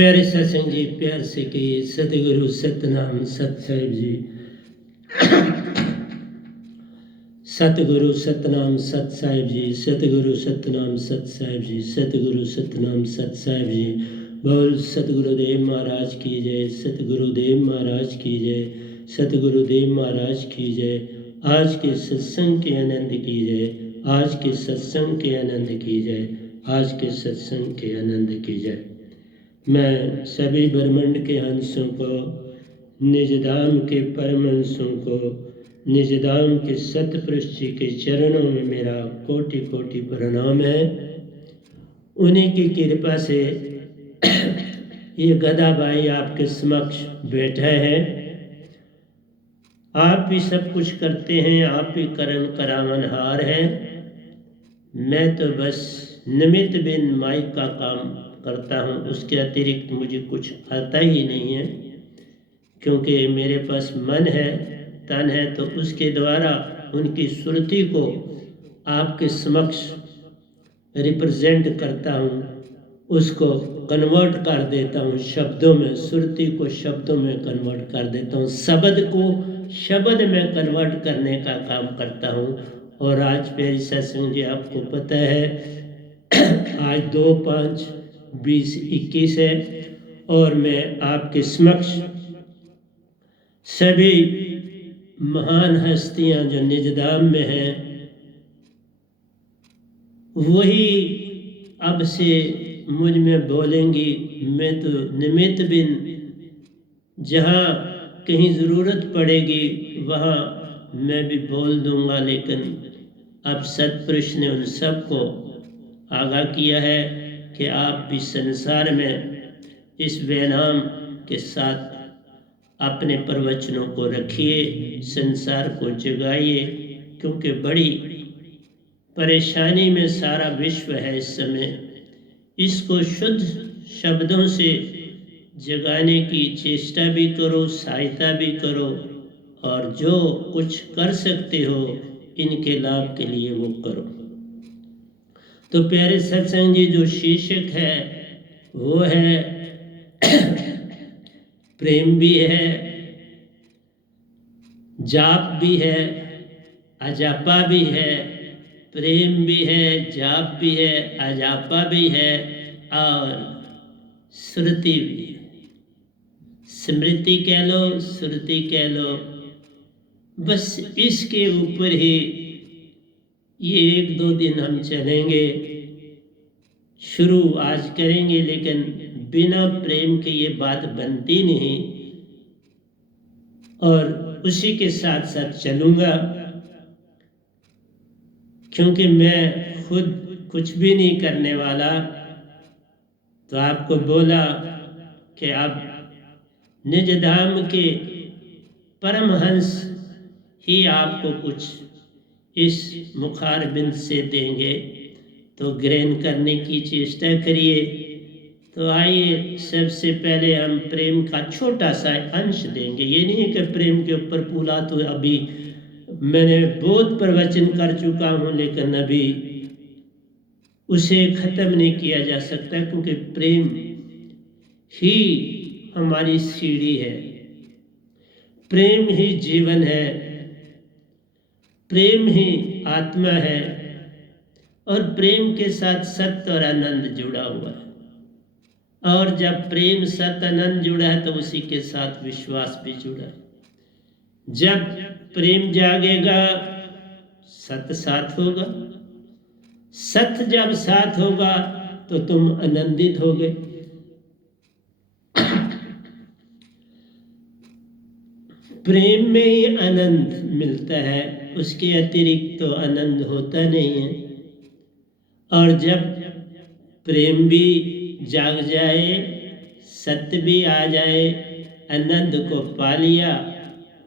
प्यारे सत्संग जी, प्यार से कहिए सतगुरु सतनाम सत साहिब जी। सतगुरु सतनाम सत साहिब जी, सतगुरु सतनाम सत साहिब जी, सतगुरु सतनाम सत साहिब जी। बोल सतगुरुदेव महाराज की जय, सतगुरुदेव महाराज की जय, सतगुरुदेव महाराज की जय। आज के सत्संग के आनंद की जय, आज के सत्संग के आनंद की जय, आज के सत्संग के आनंद की जय। मैं सभी ब्रह्मांड के हंसों को, निजधाम के परमहंसों को, निजधाम के सतपुरुष जी के चरणों में मेरा कोटि कोटि प्रणाम है। उन्हीं की कृपा से ये गधा भाई आपके समक्ष बैठा है। आप भी सब कुछ करते हैं, आप भी करण करावनहार हैं। मैं तो बस निमित्त बिन माइक का काम करता हूँ, उसके अतिरिक्त मुझे कुछ आता ही नहीं है, क्योंकि मेरे पास मन है, तन है, तो उसके द्वारा उनकी सुरति को आपके समक्ष रिप्रेजेंट करता हूँ, उसको कन्वर्ट कर देता हूँ शब्दों में, सुरति को शब्दों में कन्वर्ट कर देता हूँ, शब्द को शब्द में कन्वर्ट करने का काम करता हूँ। और आज प्यारी सत्संग जी, आपको पता है आज 2/5/2021 है और मैं आपके समक्ष सभी महान हस्तियां जो निजधाम में हैं वही अब से मुझ में बोलेंगी। मैं तो निमित्त बिन, जहाँ कहीं ज़रूरत पड़ेगी वहाँ मैं भी बोल दूंगा, लेकिन अब सतपुरुष ने उन सबको आगाह किया है कि आप भी संसार में इस वैनाम के साथ अपने प्रवचनों को रखिए, संसार को जगाइए, क्योंकि बड़ी परेशानी में सारा विश्व है इस समय। इसको शुद्ध शब्दों से जगाने की चेष्टा भी करो, सहायता भी करो, और जो कुछ कर सकते हो इनके लाभ के लिए वो करो। तो प्यारे सत्संग जी, जो शीर्षक है वो है प्रेम भी है, जाप भी है, अजापा भी है। प्रेम भी है, जाप भी है, अजापा भी है और श्रुति भी है। स्मृति कह लो, श्रुति कह लो, बस इसके ऊपर ही ये 1-2 दिन हम चलेंगे। शुरू आज करेंगे, लेकिन बिना प्रेम के ये बात बनती नहीं, और उसी के साथ साथ चलूँगा, क्योंकि मैं खुद कुछ भी नहीं करने वाला। तो आपको बोला कि आप निजधाम के परमहंस ही आपको कुछ इस मुखारबिंद से देंगे, तो ग्रहण करने की चेष्टा करिए। तो आइए, सबसे पहले हम प्रेम का छोटा सा अंश देंगे। ये नहीं है कि प्रेम के ऊपर पूरा, तो अभी मैंने बहुत प्रवचन कर चुका हूँ, लेकिन अभी उसे ख़त्म नहीं किया जा सकता, क्योंकि प्रेम ही हमारी सीढ़ी है, प्रेम ही जीवन है, प्रेम ही आत्मा है, और प्रेम के साथ सत्य और आनंद जुड़ा हुआ है। और जब प्रेम सत्य आनंद जुड़ा है तो उसी के साथ विश्वास भी जुड़ा है। जब प्रेम जागेगा सत्य साथ होगा, सत्य जब साथ होगा तो तुम आनंदित होगे। प्रेम में ही आनंद मिलता है, उसके अतिरिक्त तो आनंद होता नहीं है। और जब प्रेम भी जाग जाए, सत्य भी आ जाए, आनंद को पा लिया,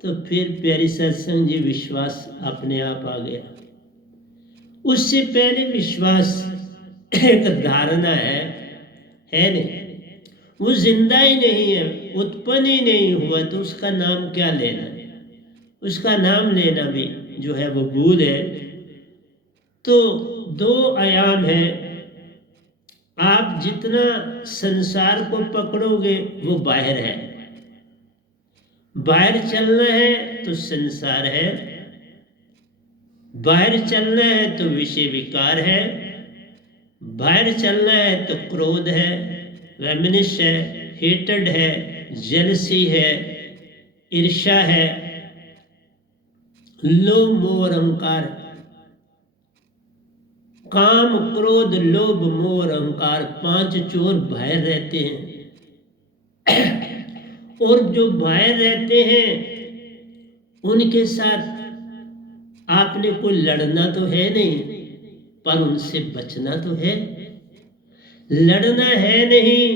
तो फिर प्यारी सत्संग जी विश्वास अपने आप आ गया। उससे पहले विश्वास एक धारणा है नहीं, वो जिंदा ही नहीं है, उत्पन्न ही नहीं हुआ, तो उसका नाम क्या लेना? उसका नाम लेना भी जो है वो भूल है। तो 2 आयाम है, आप जितना संसार को पकड़ोगे वो बाहर है, बाहर चलना है तो संसार है, बाहर चलना है तो विषय विकार है, बाहर चलना है तो क्रोध है, वेमनिश है, हेटेड है, जेलसी है, ईर्ष्या है, लोभ मोह अहंकार। काम क्रोध लोभ मोह अहंकार 5 चोर बाहर रहते हैं। और जो बाहर रहते हैं उनके साथ आपने कोई लड़ना तो है नहीं, पर उनसे बचना तो है। लड़ना है नहीं,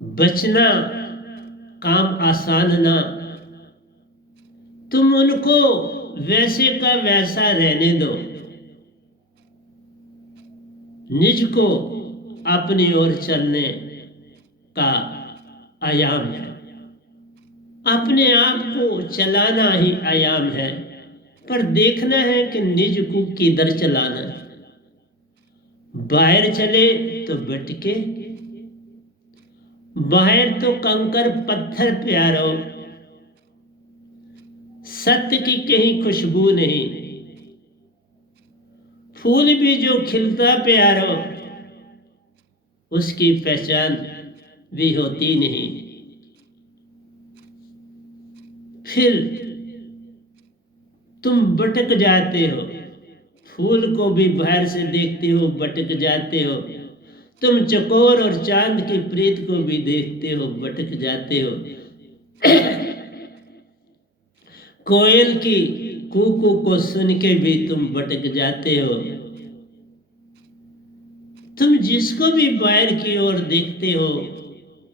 बचना काम आसान ना। तुम उनको वैसे का वैसा रहने दो, निज को अपनी ओर चलने का आयाम है, अपने आप को चलाना ही आयाम है। पर देखना है कि निज को किधर चलाना है। बाहर चले तो भटके, बाहर तो कंकर पत्थर प्यारो, सत्य की कहीं खुशबू नहीं। फूल भी जो खिलता प्यारो, उसकी पहचान भी होती नहीं। फिर तुम भटक जाते हो, फूल को भी बाहर से देखते हो भटक जाते हो। तुम चकोर और चांद की प्रीत को भी देखते हो भटक जाते हो। कोयल की कूकू को सुन के भी तुम भटक जाते हो। तुम जिसको भी बाहर की ओर देखते हो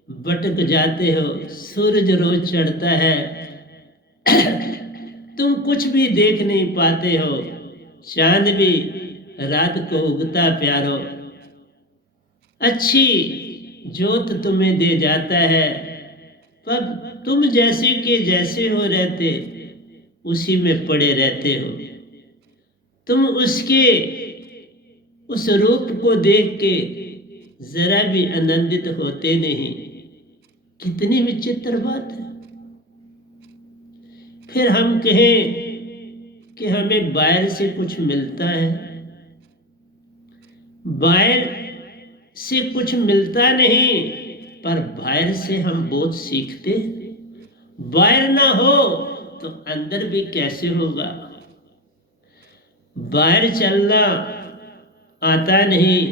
भटक जाते हो। सूरज रोज चढ़ता है, तुम कुछ भी देख नहीं पाते हो। चांद भी रात को उगता प्यारो, अच्छी जोत तुम्हें दे जाता है, पर तुम जैसे के जैसे हो रहते उसी में पड़े रहते हो। तुम उसके उस रूप को देख के जरा भी आनंदित होते नहीं। कितनी विचित्र बात है। फिर हम कहें कि हमें बाहर से कुछ मिलता है, बाहर से कुछ मिलता नहीं, पर बाहर से हम बहुत सीखते हैं। बाहर ना हो तो अंदर भी कैसे होगा। बाहर चलना आता नहीं,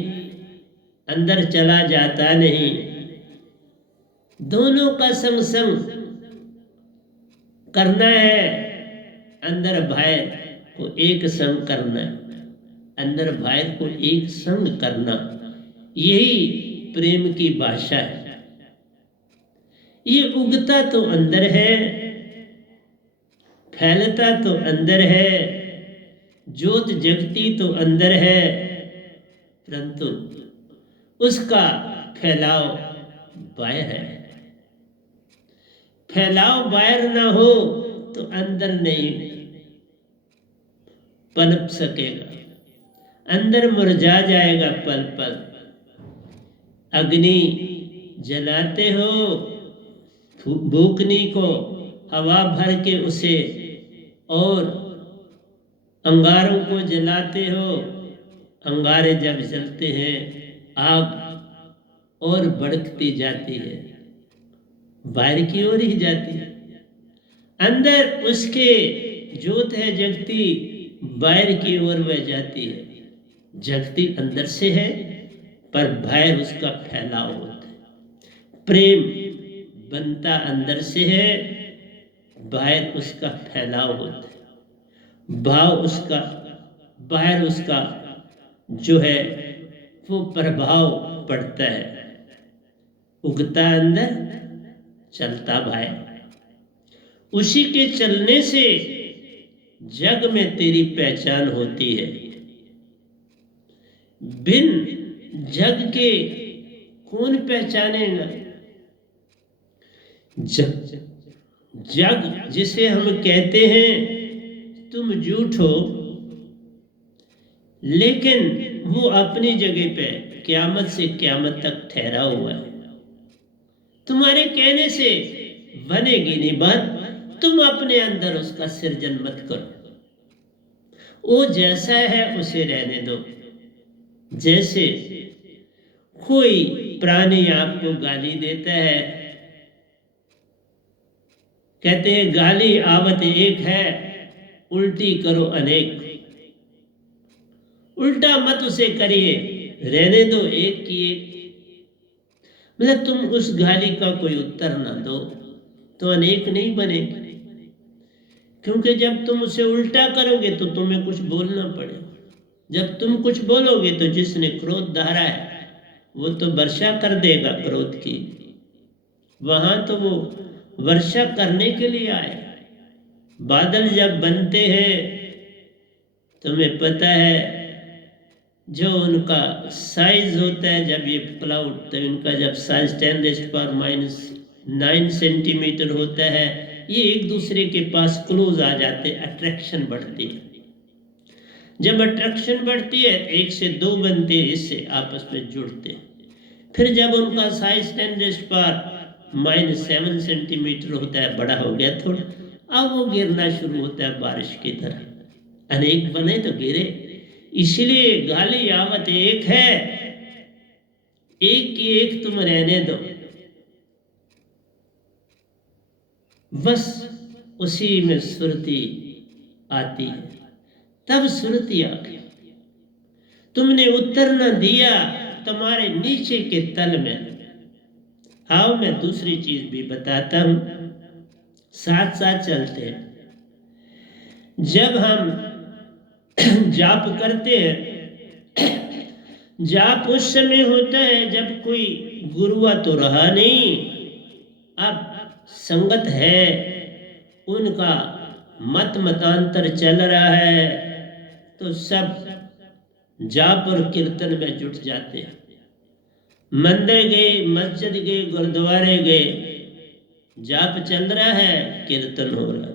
अंदर चला जाता नहीं। दोनों का संग संग करना है। अंदर बाहर को एक संग करना, अंदर बाहर को एक संग करना, यही प्रेम की भाषा है। ये उगता तो अंदर है, फैलता तो अंदर है, ज्योत जगती तो अंदर है, परंतु उसका फैलाव बाहर है। फैलाव बाहर ना हो तो अंदर नहीं पनप सकेगा, अंदर मुरझा जाएगा पल पल। अग्नि जलाते हो, भूखनी को हवा भर के उसे, और अंगारों को जलाते हो। अंगारे जब जलते हैं आग और भड़कती जाती है, बाहर की ओर ही जाती है। अंदर उसके जोत है जगती, बाहर की ओर वह जाती है। जगती अंदर से है, पर बाहर उसका फैलाव होता है। प्रेम बनता अंदर से है, बाहर उसका फैलाव होता है। भाव उसका, बाहर उसका जो है वो प्रभाव पड़ता है। उगता अंदर, चलता बाहर। उसी के चलने से जग में तेरी पहचान होती है। बिन जग के कौन पहचानेगा। जग जिसे हम कहते हैं तुम झूठ हो, लेकिन वो अपनी जगह पे क़यामत से क़यामत तक ठहरा हुआ है। तुम्हारे कहने से बनेगी नहीं बात, तुम अपने अंदर उसका सृजन मत करो। वो जैसा है उसे रहने दो। जैसे कोई प्राणी आपको गाली देता है, कहते हैं गाली आवत एक है, उल्टी करो अनेक। उल्टा मत उसे करिए, रहने दो एक की एक। मतलब तुम उस गाली का कोई उत्तर ना दो तो अनेक नहीं बनेगी, क्योंकि जब तुम उसे उल्टा करोगे तो तुम्हें कुछ बोलना पड़ेगा। जब तुम कुछ बोलोगे तो जिसने क्रोध धारा है वो तो वर्षा कर देगा क्रोध की। वहां तो वो वर्षा करने के लिए आए। बादल जब बनते हैं तुम्हें पता है, जो उनका साइज होता है, जब ये क्लाउड, तो इनका जब साइज 10⁻⁹ सेंटीमीटर होता है, ये एक दूसरे के पास क्लोज आ जाते, अट्रैक्शन बढ़ती है। जब अट्रैक्शन बढ़ती है 1 से 2 बनते हैं, इससे आपस में जुड़ते हैं। फिर जब उनका साइज 10⁻⁷ सेंटीमीटर होता है, बड़ा हो गया थोड़ा, अब वो गिरना शुरू होता है बारिश की तरह। अनेक बने तो गिरे। इसलिए गाली आवत एक है, एक की एक तुम रहने दो। बस उसी में सुरती आती है, तब सुरती आ गई। तुमने उत्तर न दिया, तुम्हारे नीचे के तल में। आओ मैं दूसरी चीज भी बताता हूं, साथ साथ चलते हैं। जब हम जाप करते हैं, जाप उस समय होता है जब कोई गुरुआ तो रहा नहीं, अब संगत है, उनका मत मतांतर चल रहा है, तो सब जाप और कीर्तन में जुट जाते हैं। मंदिर गए, मस्जिद गए, गुरुद्वारे गए, जाप चल रहा है, कीर्तन हो रहा है।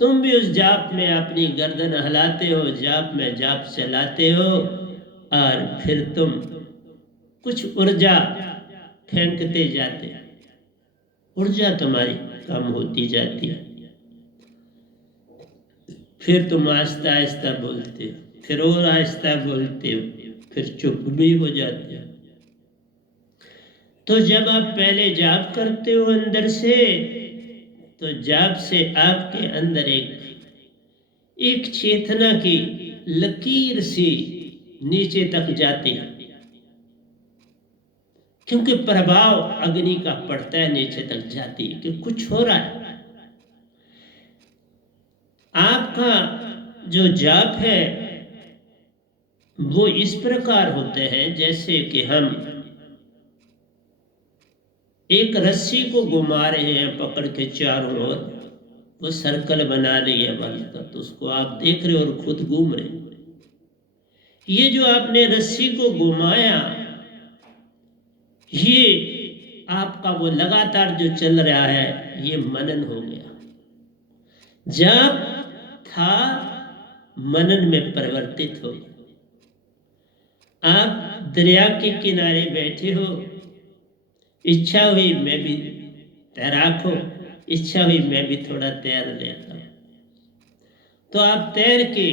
तुम भी उस जाप में अपनी गर्दन हिलाते हो, जाप में जाप चलाते हो, और फिर तुम कुछ ऊर्जा फेंकते जाते, ऊर्जा तुम्हारी कम होती जाती है। फिर तुम आहिस्ता आहिस्ता बोलते हो, फिर और आहिस्ता बोलते हो, फिर चुप भी हो जाते हो। तो जब आप पहले जाप करते हो अंदर से, तो जाप से आपके अंदर एक चेतना की लकीर सी नीचे तक जाती है, क्योंकि प्रभाव अग्नि का पड़ता है, नीचे तक जाती है कि कुछ हो रहा है। आपका जो जाप है वो इस प्रकार होते हैं जैसे कि हम एक रस्सी को घुमा रहे हैं पकड़ के चारों ओर, वो सर्कल बना रही है बल का, तो उसको आप देख रहे हो और खुद घूम रहे हो। ये जो आपने रस्सी को घुमाया, ये आपका वो लगातार जो चल रहा है, ये मनन हो गया। जाप था मनन में परिवर्तित हो गया। आप दरिया के किनारे बैठे हो, इच्छा हुई मैं भी तैराक हो, इच्छा हुई मैं भी थोड़ा तैर लेता हूं, तो आप तैर के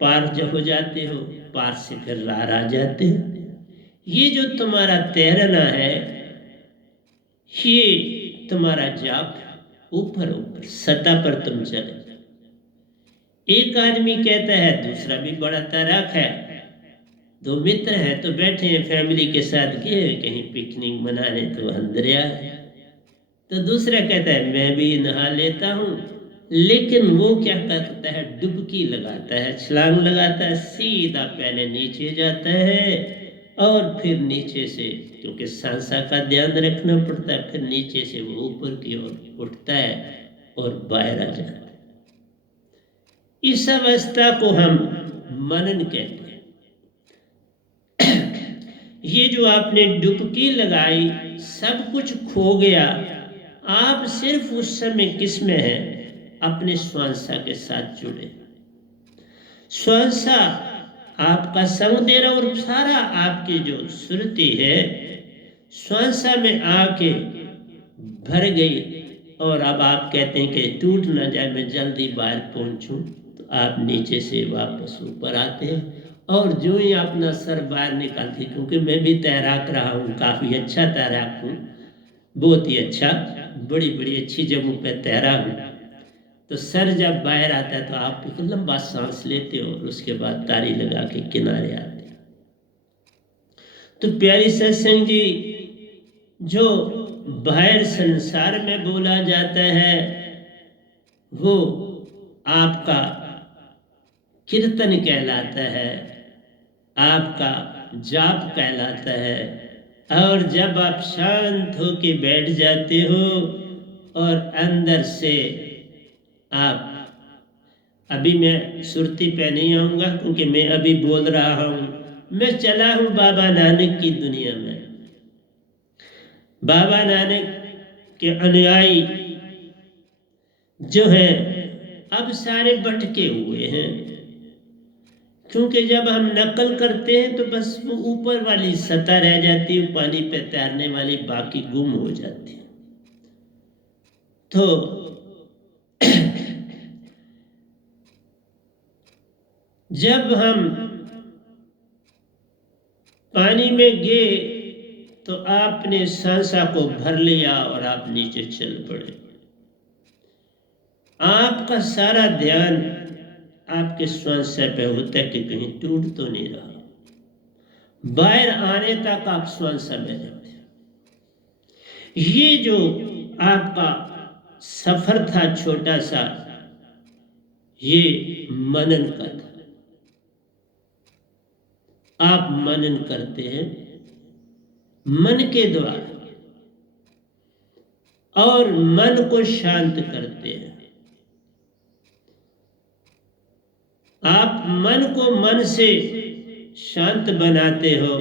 पार जब हो जाते हो, पार से फिर रार आ जाते हो। ये जो तुम्हारा तैरना है, ये तुम्हारा जाप ऊपर ऊपर सतह पर तुम चले। एक आदमी कहता है दूसरा भी बड़ा तैराक है, दो मित्र हैं तो बैठे हैं, फैमिली के साथ गए कहीं पिकनिक मनाने, तो अंदरिया है, तो दूसरा कहता है मैं भी नहा लेता हूँ, लेकिन वो क्या करता है, डुबकी लगाता है, छलांग लगाता है, सीधा पहले नीचे जाता है और फिर नीचे से, क्योंकि सांसा का ध्यान रखना पड़ता है, फिर नीचे से वो ऊपर की ओर उठता है और बाहर आ जाता है। इस अवस्था को हम मनन कहते हैं। ये जो आपने डुबकी लगाई, सब कुछ खो गया, आप सिर्फ उस समय किस में हैं, अपने श्वासा के साथ जुड़े। सहसा आपका संग दे रहा और सारा आपकी जो सुरती है सहसा में आके भर गई। और अब आप कहते हैं कि टूट ना जाए, मैं जल्दी बाहर पहुंचूं, तो आप नीचे से वापस ऊपर आते हैं और जो ही अपना सर बाहर निकालते, क्योंकि मैं भी तैराक रहा हूँ, काफ़ी अच्छा तैराक हूँ, बहुत ही अच्छा, बड़ी बड़ी अच्छी जगहों पे तैरा हूँ। तो सर जब बाहर आता है तो आप एक लंबा सांस लेते हो और उसके बाद तारी लगा के किनारे आते हो। तो प्यारी सत्संग जी, जो बाहर संसार में बोला जाता है वो आपका कीर्तन कहलाता है, आपका जाप कहलाता है। और जब आप शांत होके बैठ जाते हो और अंदर से आप, अभी मैं सुरती पे नहीं आऊँगा क्योंकि मैं अभी बोल रहा हूँ, मैं चला हूँ बाबा नानक की दुनिया में। बाबा नानक के अनुयायी जो है अब सारे भटके हुए हैं, क्योंकि जब हम नकल करते हैं तो बस वो ऊपर वाली सतह रह जाती है, पानी पे तैरने वाली बाकी गुम हो जाती है। तो जब हम पानी में गए तो आपने सांसा को भर लिया और आप नीचे चल पड़े। आपका सारा ध्यान आपके श्वास पे होता है कि कहीं टूट तो नहीं रहा। बाहर आने तक आप श्वास में रहते हैं। ये जो आपका सफर था छोटा सा, ये मनन का था। आप मनन करते हैं मन के द्वारा और मन को शांत करते हैं। आप मन को मन से शांत बनाते हो,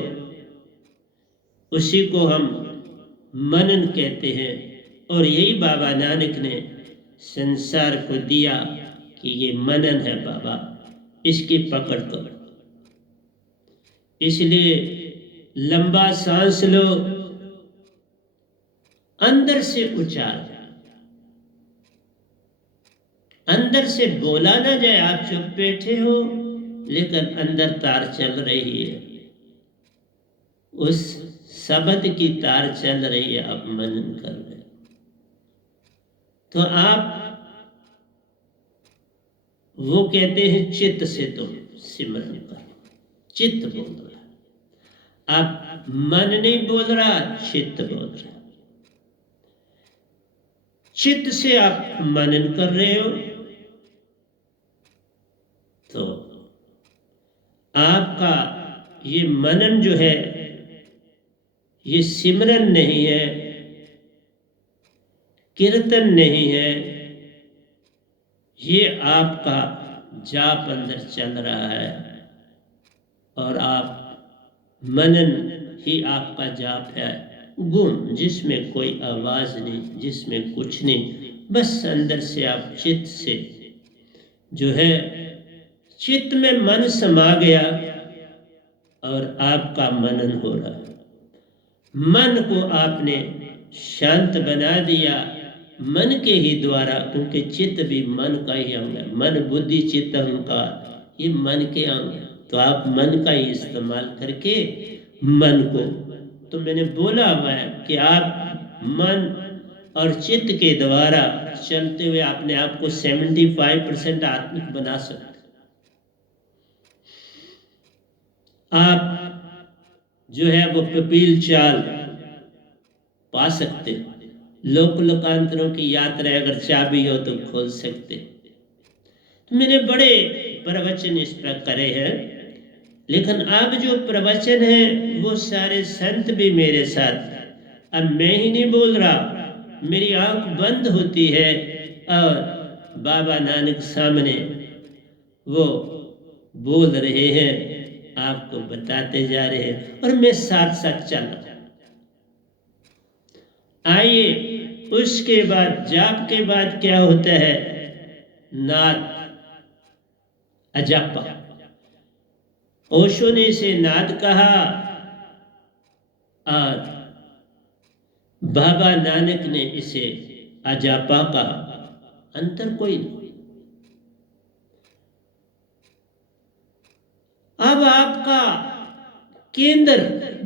उसी को हम मनन कहते हैं। और यही बाबा नानक ने संसार को दिया कि ये मनन है बाबा, इसकी पकड़ करो। इसलिए लंबा सांस लो, अंदर से उच्चार, अंदर से बोला ना जाए। आप चुप बैठे हो लेकिन अंदर तार चल रही है, उस शब्द की तार चल रही है, आप मनन कर रहे। तो आप, वो कहते हैं चित्त से तुम सिमरन करो। चित्त बोल रहा, आप मन नहीं बोल रहा, चित्त बोल रहा। चित्त से आप मनन कर रहे हो तो आपका ये मनन जो है ये सिमरन नहीं है, कीर्तन नहीं है, ये आपका जाप अंदर चल रहा है। और आप मनन ही आपका जाप है, गुम, जिसमें कोई आवाज नहीं, जिसमें कुछ नहीं, बस अंदर से आप चित्त से जो है, चित्त में मन समा गया और आपका मनन हो रहा है। मन को आपने शांत बना दिया मन के ही द्वारा, क्योंकि चित्त भी मन का ही अंग है। मन बुद्धि चित्त अहंकार ये मन के अंग है। तो आप मन का ही इस्तेमाल करके मन को, तो मैंने बोला हुआ है कि आप मन और चित्त के द्वारा चलते हुए अपने आप को 75% आत्मिक बना सकते। आप जो है वो कपिल चाल पा सकते, लोक लोकांतरों की यात्रा अगर चाबी हो तो खोल सकते। तो मैंने बड़े प्रवचन इस पर करे हैं, लेकिन अब जो प्रवचन है वो सारे संत भी मेरे साथ, अब मैं ही नहीं बोल रहा, मेरी आंख बंद होती है और बाबा नानक सामने वो बोल रहे हैं, आपको बताते जा रहे हैं और मैं साथ साथ चल रहा। आइए उसके बाद, जाप के बाद क्या होता है, नाद। अजापा। ओशो ने इसे नाद कहा और बाबा नानक ने इसे अजापा कहा। अंतर कोई नहीं। अब आपका केंद्र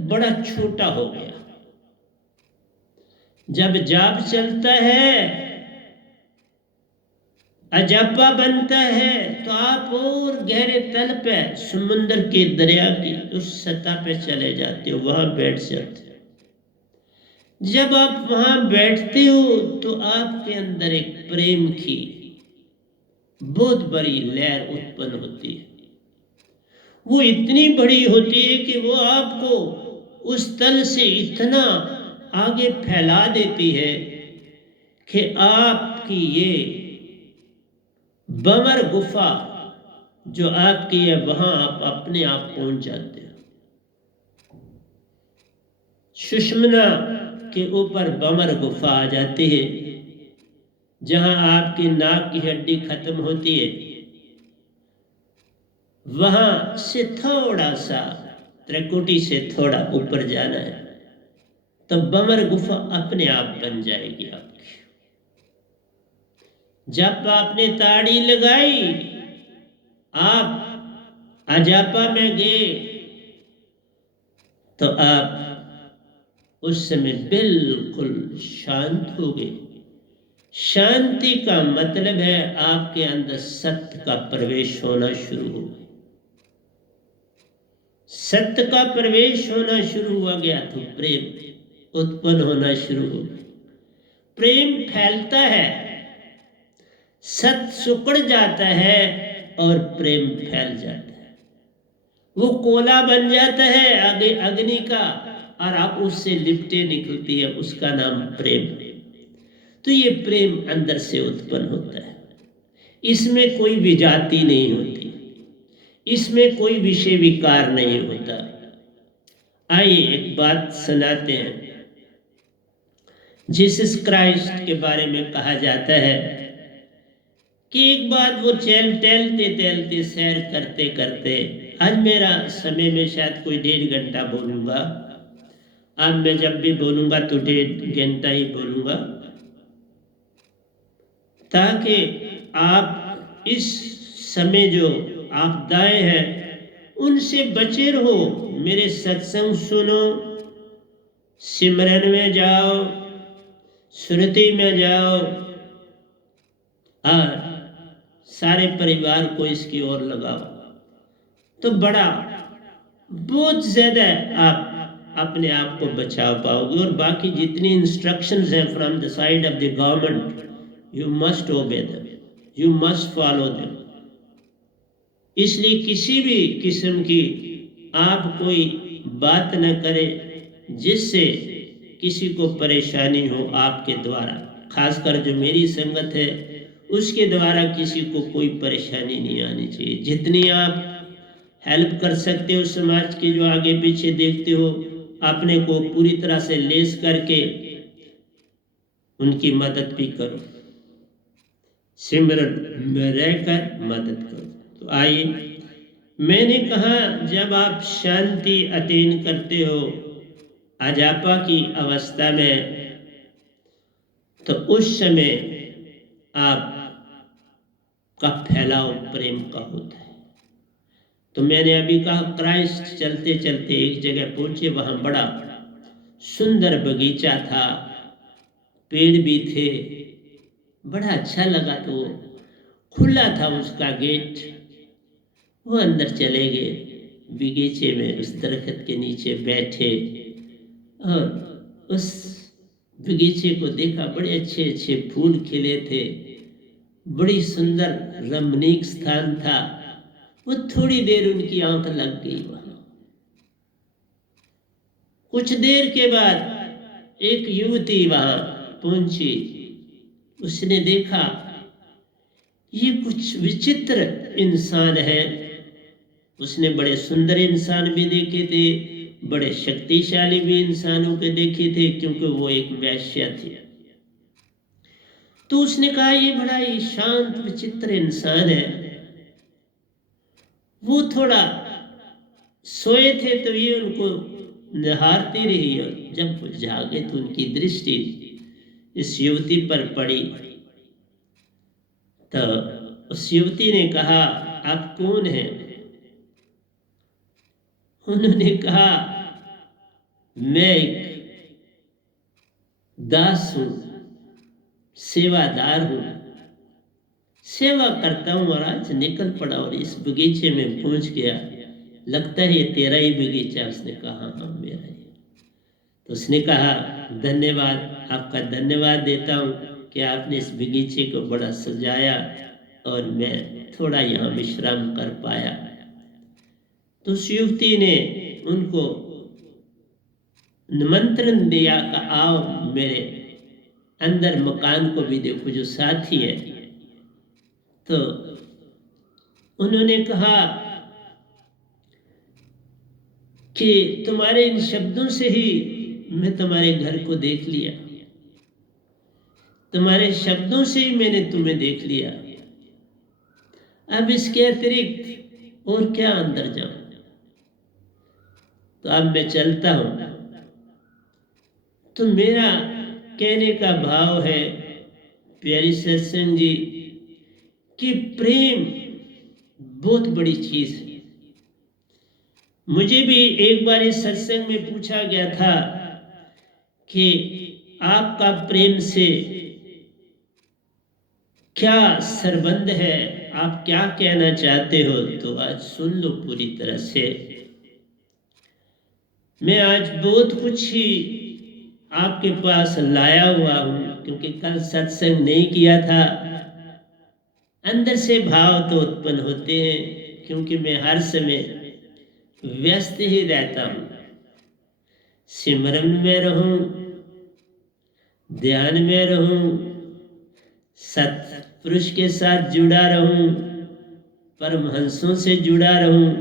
बड़ा छोटा हो गया। जब जाप चलता है, अजापा बनता है, तो आप और गहरे तल पे, समुद्र के दरिया की उस सतह पे चले जाते हो, वहां बैठ जाते हो। जब आप वहां बैठते हो तो आपके अंदर एक प्रेम की बहुत बड़ी लहर उत्पन्न होती है। वो इतनी बड़ी होती है कि वो आपको उस तल से इतना आगे फैला देती है कि आपकी ये बमर गुफा जो आपकी है, वहां आप अपने आप पहुंच जाते हो। सुषुम्ना के ऊपर बमर गुफा आ जाती है, जहां आपकी नाक की हड्डी खत्म होती है। वहां से थोड़ा सा, त्रिकुटी से थोड़ा ऊपर जाना है, तो बमर गुफा अपने आप बन जाएगी आपकी। जब आपने ताड़ी लगाई, आप अजापा में गए, तो आप उस समय बिल्कुल शांत हो गए। शांति का मतलब है आपके अंदर सत्य का प्रवेश होना शुरू हो गया। सत्य का प्रवेश होना शुरू हो गया तो प्रेम उत्पन्न होना शुरू हो गया। प्रेम फैलता है, सत्य सिकुड़ जाता है और प्रेम फैल जाता है। वो कोला बन जाता है अग्नि का, और आप उससे लिपटे निकलती है, उसका नाम प्रेम। तो ये प्रेम अंदर से उत्पन्न होता है। इसमें कोई विजाति नहीं होती, इसमें कोई विषय विकार नहीं होता। आइए एक बात सुनाते हैं। जीसस क्राइस्ट के बारे में कहा जाता है कि एक बात वो टहलते टहलते सैर करते करते, आज मेरा समय में शायद कोई 1.5 घंटा बोलूँगा, अब मैं जब भी बोलूँगा तो 1.5 घंटा ही बोलूँगा, ताकि आप इस समय जो आपदाएं हैं उनसे बचे रहो। मेरे सत्संग सुनो, सिमरन में जाओ, सुरति में जाओ, और सारे परिवार को इसकी ओर लगाओ, तो बड़ा बहुत ज़्यादा आप अपने आप को बचा पाओगे। और बाकी जितनी इंस्ट्रक्शंस हैं from the side of the government, you must ओबे them, you must follow them. इसलिए किसी भी किस्म की आप कोई बात न करें जिससे किसी को परेशानी हो आपके द्वारा। खासकर जो मेरी संगत है उसके द्वारा किसी को कोई परेशानी नहीं आनी चाहिए। जितनी आप हेल्प कर सकते हो समाज के जो आगे पीछे देखते हो, अपने को पूरी तरह से लेस करके उनकी मदद भी करो, सिमरन में रहकर मदद करो। तो आइए, मैंने कहा जब आप शांति अटेन करते हो अजापा की अवस्था में, तो उस समय आप का फैलाव प्रेम का होता है। तो मैंने अभी कहा क्राइस्ट चलते चलते एक जगह पहुंचे, वहां बड़ा सुंदर बगीचा था, पेड़ भी थे, बड़ा अच्छा लगा। तो खुला था उसका गेट, वो अंदर चले गए, बगीचे में उस दरख्त के नीचे बैठे और उस बगीचे को देखा। बड़े अच्छे अच्छे फूल खिले थे, बड़ी सुंदर रमणीक स्थान था। वो थोड़ी देर उनकी आंख लग गई वहां। कुछ देर के बाद एक युवती वहां पहुंची, उसने देखा ये कुछ विचित्र इंसान है। उसने बड़े सुंदर इंसान भी देखे थे, बड़े शक्तिशाली भी इंसानों के देखे थे, क्योंकि वो एक वैश्या थी। तो उसने कहा ये बड़ा ही शांत विचित्र इंसान है, वो थोड़ा सोए थे तो ये उनको निहारती रही, और जब वो जागे तो उनकी दृष्टि इस युवती पर पड़ी। तो उस युवती ने कहा, आप कौन हैं? उन्होंने कहा, मैं एक दास हूं, सेवादार हूं, सेवा करता हूं, और आज निकल पड़ा और इस बगीचे में पहुंच गया। लगता है ये तेरा ही बगीचा। उसने कहा, हाँ मेरा ही। तो उसने कहा, धन्यवाद, आपका धन्यवाद देता हूं कि आपने इस बगीचे को बड़ा सजाया और मैं थोड़ा यहाँ विश्राम कर पाया। तो उस युवती ने उनको निमंत्रण दिया कि आओ मेरे अंदर मकान को भी देखो, जो साथी है। तो उन्होंने कहा कि तुम्हारे इन शब्दों से ही मैं तुम्हारे घर को देख लिया, तुम्हारे शब्दों से ही मैंने तुम्हें देख लिया। अब इसके अतिरिक्त और क्या अंदर जाऊं? तो अब मैं चलता हूं। तो मेरा कहने का भाव है, प्यारी सत्संग जी, कि प्रेम बहुत बड़ी चीज है। मुझे भी एक बार इस सत्संग में पूछा गया था कि आपका प्रेम से क्या संबंध है, आप क्या कहना चाहते हो? तो आज सुन लो पूरी तरह से। मैं आज बहुत कुछ ही आपके पास लाया हुआ हूं, क्योंकि कल सत्संग नहीं किया था। अंदर से भाव तो उत्पन्न होते हैं, क्योंकि मैं हर समय व्यस्त ही रहता हूं, सिमरन में रहूं, ध्यान में रहूं, सत्पुरुष के साथ जुड़ा रहूं, परमहंसों से जुड़ा रहूं,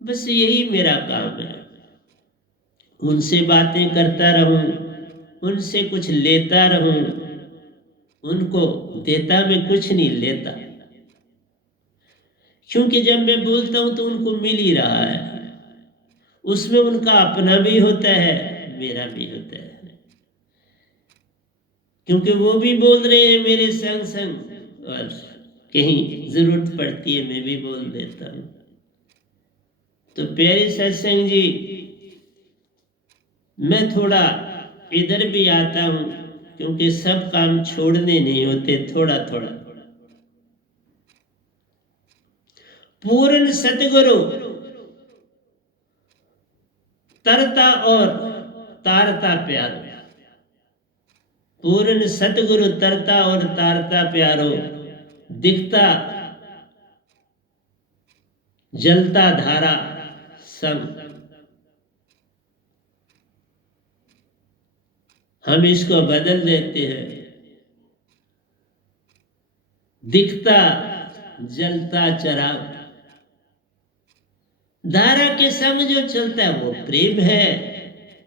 बस यही मेरा काम है। उनसे बातें करता रहूं, उनसे कुछ लेता रहूं, उनको देता मैं कुछ नहीं लेता, क्योंकि जब मैं बोलता हूं तो उनको मिल ही रहा है। उसमें उनका अपना भी होता है, मेरा भी होता है, क्योंकि वो भी बोल रहे हैं मेरे संग संग, और कहीं जरूरत पड़ती है मैं भी बोल देता हूं। तो प्यारे सत्संग जी, मैं थोड़ा इधर भी आता हूं, क्योंकि सब काम छोड़ने नहीं होते, थोड़ा थोड़ा। पूर्ण सतगुरु तरता और तारता प्यारो, पूर्ण सतगुरु तरता और तारता प्यारो, दिखता जलता धारा संग। हम इसको बदल देते हैं, दिखता जलता चराग। धारा के संग जो चलता है वो प्रेम है,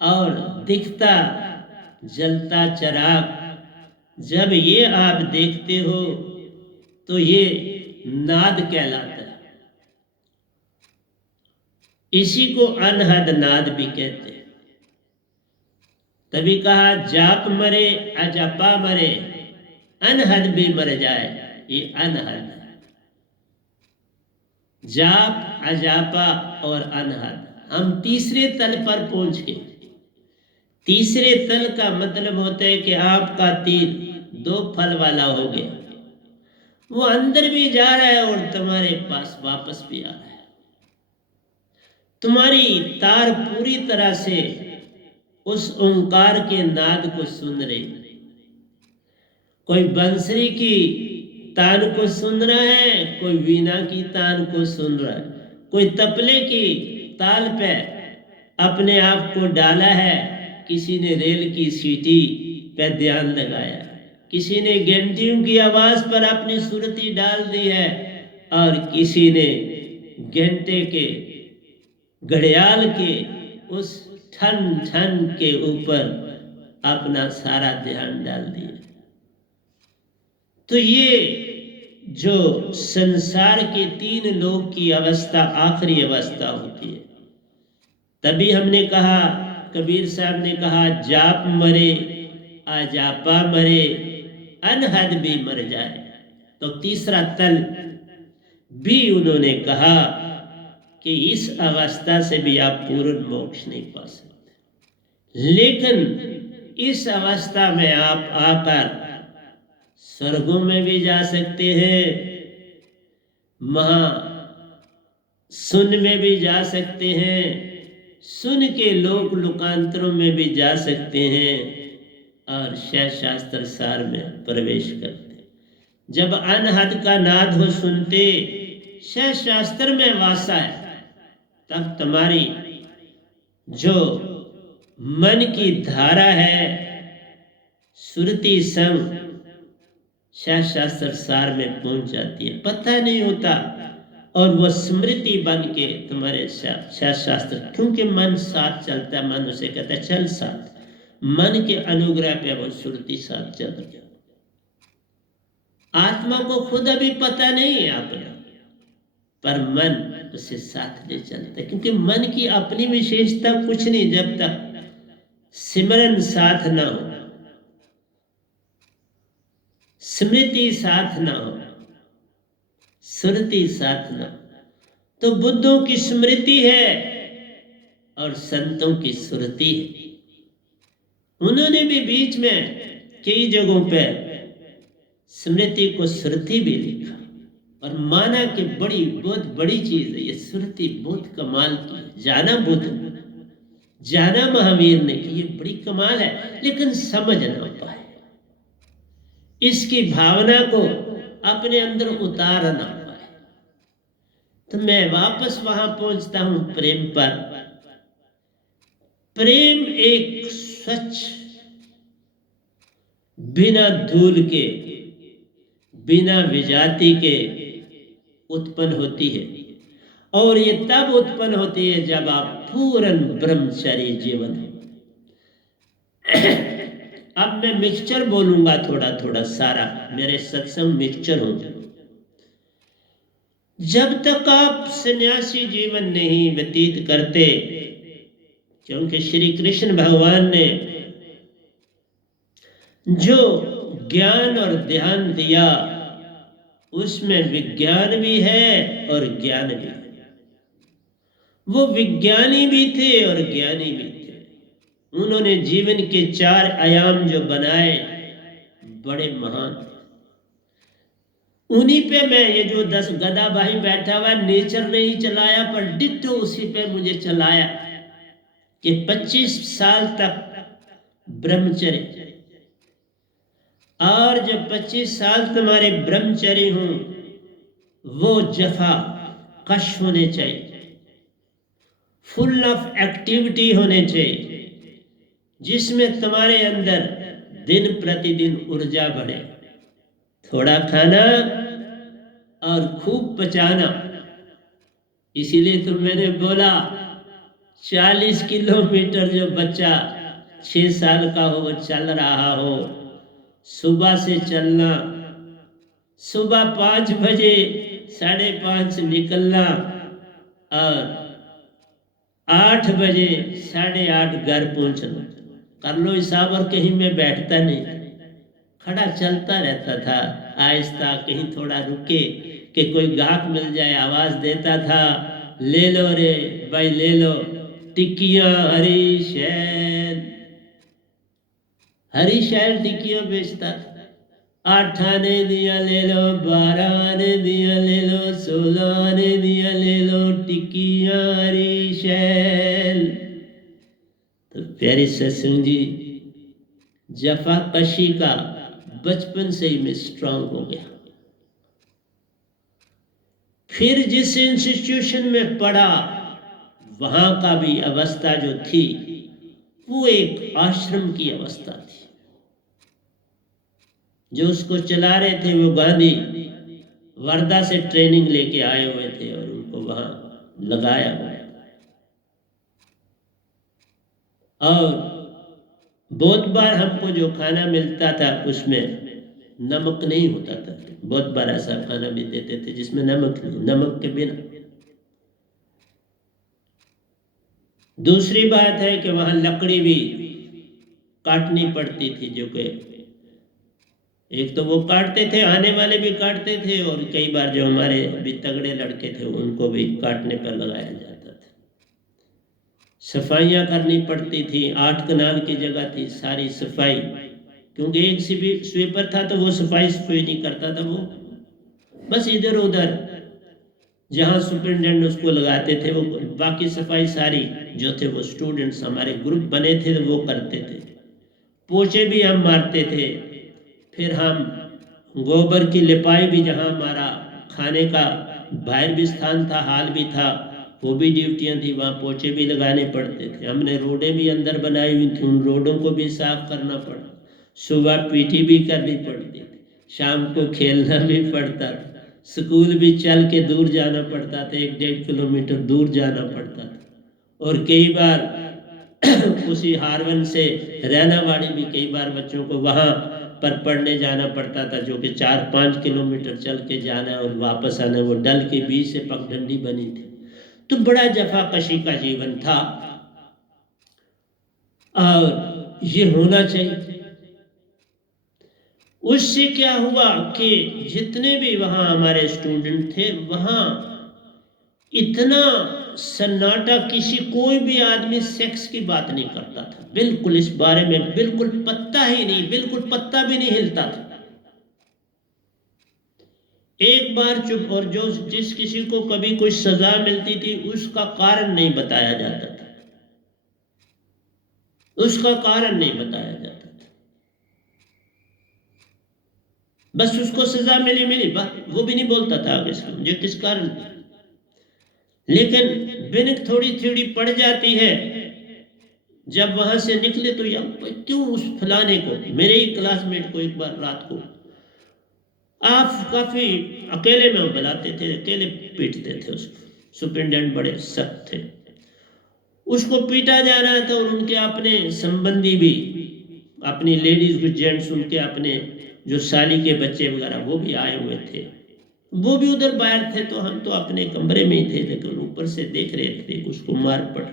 और दिखता जलता चराग, जब ये आप देखते हो तो ये नाद कहलाता है। इसी को अनहद नाद भी कहते हैं। तभी कहा, जाप मरे अजापा मरे, अनहद भी मर जाए, ये अनहद है। जाप, अजापा और अनहद, हम तीसरे तल पर पहुंच गए। तीसरे तल का मतलब होता है कि आपका तीर दो फल वाला हो गया, वो अंदर भी जा रहा है और तुम्हारे पास वापस भी आ रहा है। तुम्हारी तार पूरी तरह से उस ओंकार के नाद को सुन रही। कोई बंसरी की तान को सुन रहा है, कोई वीणा की तान को सुन रहा है, कोई तबले की ताल पे अपने आप को डाला है, किसी ने रेल की सीटी पे ध्यान लगाया, किसी ने घंटियों की आवाज पर अपनी सुरती डाल दी है, और किसी ने घंटे के घड़ियाल के उस ठन ठन के ऊपर अपना सारा ध्यान डाल दिया। तो ये जो संसार के 3 लोक की अवस्था आखिरी अवस्था होती है। तभी हमने कहा, कबीर साहब ने कहा, जाप मरे अजापा मरे अनहद भी मर जाए। तो तीसरा तल भी उन्होंने कहा कि इस अवस्था से भी आप पूर्ण मोक्ष नहीं पा सकते, लेकिन इस अवस्था में आप आकर स्वर्गों में भी जा सकते हैं, महा सुन में भी जा सकते हैं, सुन के लोक लोकांतरों में भी जा सकते हैं और शह शास्त्र सार में प्रवेश करते। जब अनहद का नाद हो सुनते, शह शास्त्र में वासा है, तब तुम्हारी जो मन की धारा है सुरति संग शह शास्त्र सार में पहुंच जाती है, पता नहीं होता, और वो स्मृति बन के तुम्हारे शह शास्त्र, क्योंकि मन साथ चलता है, मन उसे कहता है चल साथ, मन के अनुग्रह पे वो सुरति साथ चल गया। आत्मा को खुद अभी पता नहीं है अपना, पर मन उसे साथ ले चलता है, क्योंकि मन की अपनी विशेषता कुछ नहीं जब तक सिमरन साथ ना हो, स्मृति साथ ना हो, सुरति साथ ना हो। तो बुद्धों की स्मृति है और संतों की सुरति है। उन्होंने भी बीच में कई जगहों पे स्मृति को सुरति भी लिखा और माना कि बहुत बड़ी चीज है ये सुरति, बहुत कमाल की। जाना बुद्ध, जाना महावीर ने कि ये बड़ी कमाल है, लेकिन समझ ना पाए, इसकी भावना को अपने अंदर उतार ना पाए। तो मैं वापस वहां पहुंचता हूं प्रेम पर। प्रेम एक स्वच्छ, बिना धूल के, बिना विजाति के उत्पन्न होती है, और ये तब उत्पन्न होती है जब आप पूर्ण ब्रह्मचारी जीवन हो। अब मैं मिक्सचर बोलूंगा थोड़ा थोड़ा, सारा मेरे सत्संग मिक्सचर हो। जब तक आप सन्यासी जीवन नहीं व्यतीत करते, क्योंकि श्री कृष्ण भगवान ने जो ज्ञान और ध्यान दिया उसमें विज्ञान भी है और ज्ञान भी है। वो विज्ञानी भी थे और ज्ञानी भी थे। उन्होंने जीवन के 4 आयाम जो बनाए, बड़े महान। उन्हीं पे मैं ये जो 10 गधा भाई बैठा हुआ, नेचर नहीं चलाया, पर डिट्टो उसी पे मुझे चलाया कि 25 साल तक ब्रह्मचर्य, और जब 25 साल तुम्हारे ब्रह्मचर्य हों, वो जफा कश होने चाहिए, फुल ऑफ एक्टिविटी होने चाहिए, जिसमें तुम्हारे अंदर दिन प्रतिदिन ऊर्जा बढ़े। थोड़ा खाना और खूब पचाना। इसीलिए तो मैंने बोला 40 किलोमीटर जो बच्चा 6 साल का हो, चल रहा हो, सुबह से चलना, सुबह 5 बजे 5:30 निकलना और 8 बजे 8:30 घर पहुंचना। कर लो हिसाब। और कहीं मैं बैठता नहीं, खड़ा चलता रहता था आहिस्ता, कहीं थोड़ा रुके कि कोई गाहक मिल जाए, आवाज देता था, ले लो रे भाई ले लो टिक्कियां, हरी शैल, हरी शैल टिक्कियां बेचता था। 8 आने दिया ले लो, 12 आने दिया ले लो, 16 आने दिया ले लो, टिक्कियां हरी शैल। तो प्यारे सत्संग जी, जफा कशी का बचपन से ही मैं स्ट्रांग हो गया। फिर जिस इंस्टीट्यूशन में पढ़ा, वहां का भी अवस्था जो थी वो एक आश्रम की अवस्था थी। जो उसको चला रहे थे वो गांधी वर्धा से ट्रेनिंग लेके आए हुए थे और उनको वहां लगाया हुआ। और बहुत बार हमको जो खाना मिलता था उसमें नमक नहीं होता था, बहुत बार ऐसा खाना भी देते थे जिसमें नमक नहीं, नमक के बिना। दूसरी बात है कि वहां लकड़ी भी काटनी पड़ती थी, जो कि एक तो वो काटते थे, आने वाले भी काटते थे, और कई बार जो हमारे भी तगड़े लड़के थे उनको भी काटने पर लगाया जाता था। सफाइयाँ करनी पड़ती थी, 8 कनाल की जगह थी, सारी सफाई, क्योंकि एक स्वीपर था तो वो सफाई नहीं करता था, वो बस इधर उधर जहाँ सुपरिटेंडेंट उसको लगाते थे, वो बाकी सफाई सारी जो थे वो स्टूडेंट्स, हमारे ग्रुप बने थे तो वो करते थे। पोछे भी हम मारते थे। फिर हम गोबर की लिपाई भी, जहाँ हमारा खाने का बाहर भी स्थान था, हाल भी था, वो भी ड्यूटियाँ थी, वहाँ पोछे भी लगाने पड़ते थे। हमने रोडें भी अंदर बनाई हुई थी, उन रोडों को भी साफ करना पड़ा। सुबह पीटी भी करनी पड़ती थी, शाम को खेलना भी पड़ता था, स्कूल भी चल के दूर जाना पड़ता था, 1-1.5 किलोमीटर दूर जाना पड़ता था। और कई बार उसी हारवन से रैनावाड़ी भी कई बार बच्चों को वहाँ पर पढ़ने जाना पड़ता था, जो कि 4-5 किलोमीटर चल के जाना और वापस आना। वो डल के बीच से पगडंडी बनी थी, तो बड़ा जफाकशी का जीवन था, और ये होना चाहिए। उससे क्या हुआ कि जितने भी वहाँ हमारे स्टूडेंट थे, वहाँ इतना सन्नाटा, किसी कोई भी आदमी सेक्स की बात नहीं करता था, बिल्कुल इस बारे में बिल्कुल पत्ता ही नहीं, बिल्कुल पत्ता भी नहीं हिलता था। एक बार चुप, और जो जिस किसी को कभी कोई सजा मिलती थी उसका कारण नहीं बताया जाता था, उसका कारण नहीं बताया जाता था, बस उसको सजा मिली मिली बात, वो भी नहीं बोलता था आगे से मुझे किस कारण। लेकिन बिनक थोड़ी थोड़ी पड़ जाती है, जब वहां से निकले तो या क्यों उस फलाने को, मेरे ही क्लासमेट को एक बार रात को आप काफी अकेले में बुलाते थे, अकेले पीटते थे उसको, सुपरिटेंडेंट बड़े सख्त थे, उसको पीटा जा रहा था, और उनके अपने संबंधी भी, अपनी लेडीज कुछ जेंट्स, उनके अपने जो साली के बच्चे वगैरह वो भी आए हुए थे, वो भी उधर बाहर थे, तो हम तो अपने कमरे में ही थे, लेकिन ऊपर से देख रहे थे उसको मार पड़।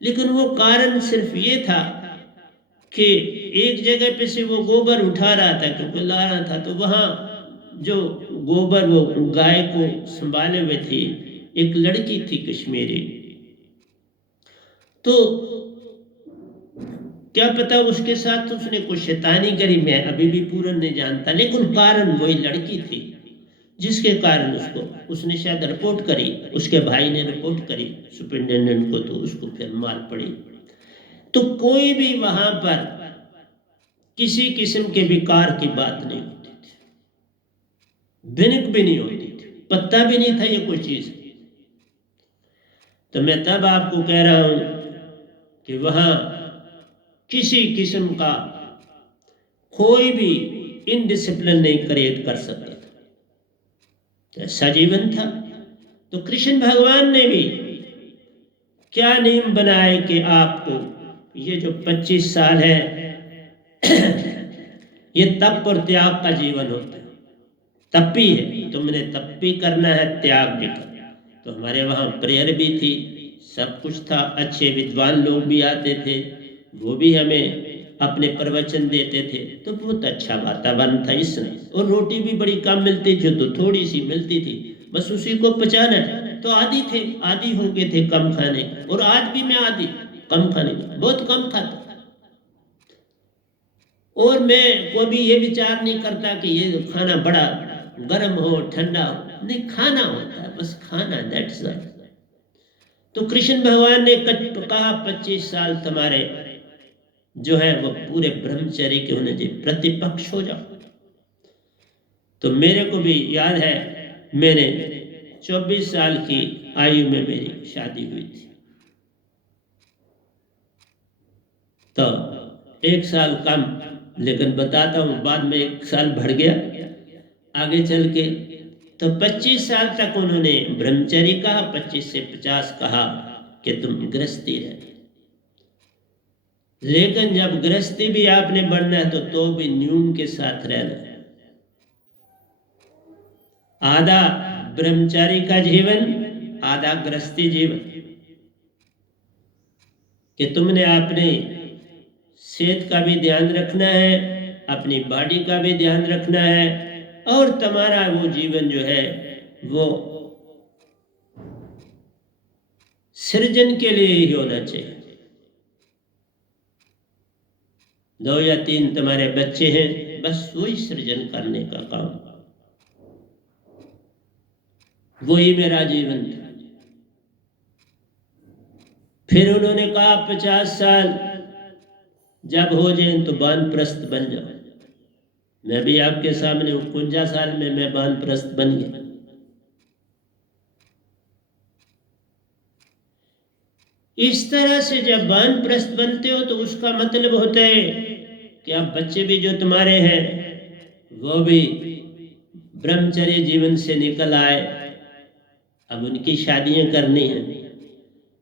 लेकिन वो कारण सिर्फ ये था कि एक जगह पे से वो गोबर उठा रहा था, क्योंकि ला रहा था, तो वहाँ जो गोबर वो गाय को संभाले हुए थी, एक लड़की थी कश्मीरी, तो क्या पता उसके साथ उसने कुछ शैतानी करी, मैं अभी भी पूरा नहीं जानता, लेकिन कारण वही लड़की थी, जिसके कारण उसने शायद रिपोर्ट करी, उसके भाई ने रिपोर्ट करी सुपरिटेंडेंट को, तो उसको फिर मार पड़ी। तो कोई भी वहां पर किसी किस्म के विकार की बात नहीं होती थी, भिनक भी नहीं होती थी, पत्ता भी नहीं था ये कोई चीज। तो मैं तब आपको कह रहा हूं कि वहां किसी किस्म का कोई भी इनडिसिप्लिन नहीं क्रिएट कर सकता था, तो ऐसा जीवन था। तो कृष्ण भगवान ने भी क्या नियम बनाए कि आपको ये जो 25 साल है ये तप और त्याग का जीवन होता है, तपी है, तुमने तप भी करना है, त्याग भी करना। तो हमारे वहाँ प्रेयर भी थी, सब कुछ था, अच्छे विद्वान लोग भी आते थे, वो भी हमें अपने प्रवचन देते थे, तो बहुत अच्छा वातावरण था इसमें। और रोटी भी बड़ी कम मिलती थी, तो थोड़ी सी मिलती थी, बस उसी को पचाना। तो आदि थे, आदि हो गए थे कम खाने, और आज भी मैं आदि कम खाने, बहुत कम खाता। और मैं कोई भी ये विचार नहीं करता कि ये खाना बड़ा गर्म हो ठंडा हो, नहीं, खाना होता है, बस खाना, दैट्स ऑल। तो कृष्ण भगवान ने कहा 25 साल तुम्हारे जो है वो पूरे ब्रह्मचर्य के होने चाहिए, प्रतिपक्ष हो जाओ। तो मेरे को भी याद है, मैंने 24 साल की आयु में मेरी शादी हुई थी, तो 1 साल कम, लेकिन बताता हूँ बाद में 1 साल बढ़ गया आगे चल के। तो 25 साल तक उन्होंने ब्रह्मचर्य कहा, 25 से 50 कहा कि तुम गृहस्थी रहे। लेकिन जब गृहस्थी भी आपने बढ़ना है तो भी नियम के साथ रहना है, आधा ब्रह्मचारी का जीवन, आधा गृहस्थी जीवन, कि तुमने अपने सेहत का भी ध्यान रखना है, अपनी बॉडी का भी ध्यान रखना है, और तुम्हारा वो जीवन जो है वो सृजन के लिए ही होना चाहिए। 2 या 3 तुम्हारे बच्चे हैं, बस वही सृजन करने का काम, वही मेरा जीवन था। फिर उन्होंने कहा 50 साल जब हो जाए तो वानप्रस्थ बन जाओ। मैं भी आपके सामने 49 साल में मैं वानप्रस्थ बन गया। इस तरह से जब वानप्रस्थ बनते हो तो उसका मतलब होता है कि अब बच्चे भी जो तुम्हारे हैं वो भी ब्रह्मचर्य जीवन से निकल आए, अब उनकी शादियां करनी है।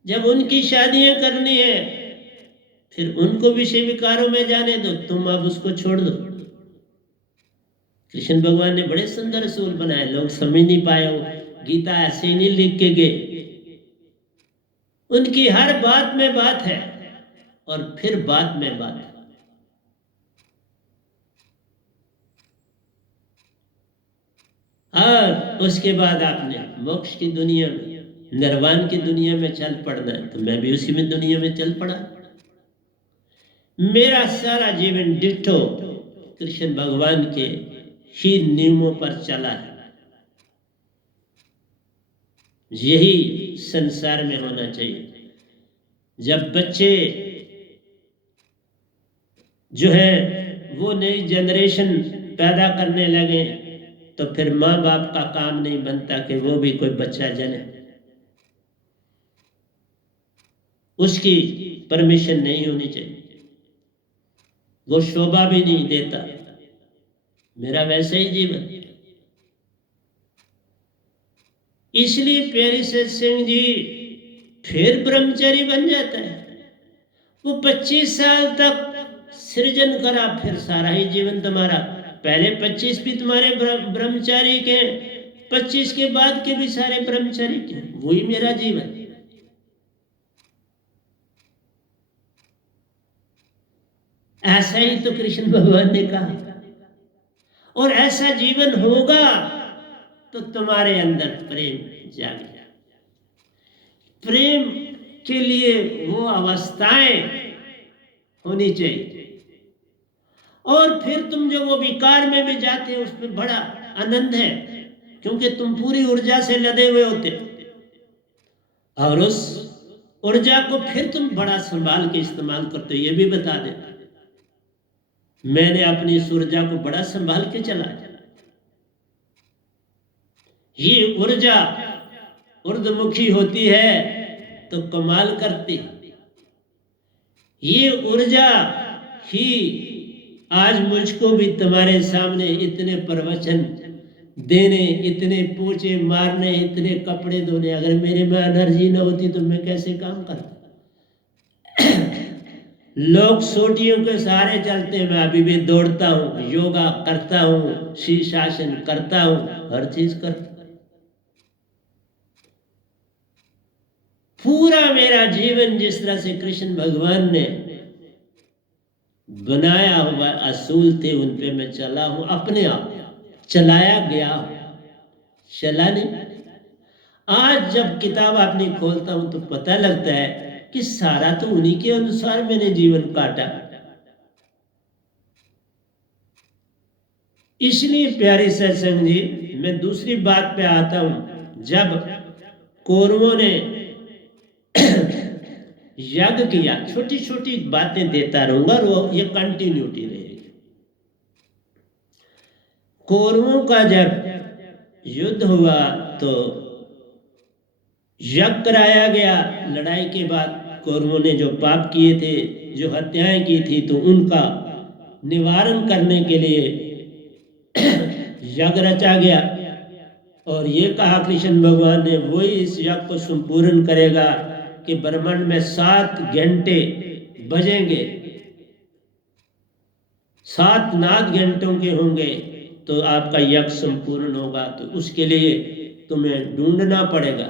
जब उनकी शादियां करनी है फिर उनको विषय विकारों में जाने दो, तुम अब उसको छोड़ दो। कृष्ण भगवान ने बड़े सुंदर असूल बनाए, लोग समझ नहीं पाए हो, गीता ऐसे ही नहीं लिख के गए। उनकी हर बात में बात है और फिर बात में बात है। और उसके बाद आपने मोक्ष की दुनिया में, निर्वाण की दुनिया में चल पड़ना है, तो मैं भी उसी में दुनिया में चल पड़ा। मेरा सारा जीवन डिट्ठो कृष्ण भगवान के ही नियमों पर चला है। यही संसार में होना चाहिए। जब बच्चे जो है वो नई जनरेशन पैदा करने लगे तो फिर माँ बाप का काम नहीं बनता कि वो भी कोई बच्चा जने, उसकी परमिशन नहीं होनी चाहिए, वो शोभा भी नहीं देता। मेरा वैसे ही जीवन। इसलिए प्यारे सत्संग जी फिर ब्रह्मचारी बन जाता है। वो 25 साल तक सृजन करा, फिर सारा ही जीवन तुम्हारा, पहले 25 भी तुम्हारे ब्रह्मचारी के, 25 के बाद के भी सारे ब्रह्मचारी के, वही मेरा जीवन। ऐसा ही तो कृष्ण भगवान ने कहा। और ऐसा जीवन होगा तो तुम्हारे अंदर प्रेम जागेगा। प्रेम के लिए वो अवस्थाएं होनी चाहिए। और फिर तुम जो वो विकार में भी जाते हो उसमें बड़ा आनंद है, क्योंकि तुम पूरी ऊर्जा से लदे हुए होते और उस ऊर्जा को फिर तुम बड़ा संभाल के इस्तेमाल करते हो। ये भी बता देता, मैंने अपनी इस ऊर्जा को बड़ा संभाल के चला। ये ऊर्जा ऊर्ध्वमुखी होती है तो कमाल करती। ये ऊर्जा ही आज मुझको भी तुम्हारे सामने इतने प्रवचन देने, इतने पोछे मारने, इतने कपड़े धोने, अगर मेरे में एनर्जी न होती तो मैं कैसे काम करता। लोग सोटियों के सहारे चलते हैं, मैं अभी भी दौड़ता हूँ, योगा करता हूँ, शीर्षासन करता हूँ, हर चीज करता हूँ। पूरा मेरा जीवन जिस तरह से कृष्ण भगवान ने बनाया हुआ असूल थे उन पे मैं चला हूं, अपने आप चलाया गया, चला नहीं। आज जब किताब अपनी खोलता हूं तो पता लगता है कि सारा तो उन्हीं के अनुसार मैंने जीवन काटा। इसलिए प्यारे सत्संग जी मैं दूसरी बात पे आता हूं। जब कौरवों ने यज्ञ किया, छोटी छोटी बातें देता रहूंगा और वो ये कंटिन्यूटी रहेगी। कौरवों का जब युद्ध हुआ तो यज्ञ कराया गया। लड़ाई के बाद कौरवों ने जो पाप किए थे, जो हत्याएं की थी, तो उनका निवारण करने के लिए यज्ञ रचा गया। और ये कहा कृष्ण भगवान ने वही इस यज्ञ को संपूर्ण करेगा कि ब्रह्मांड में 7 घंटे बजेंगे, 7 नाद घंटों के होंगे तो आपका यज्ञ संपूर्ण होगा, तो उसके लिए तुम्हें ढूंढना पड़ेगा।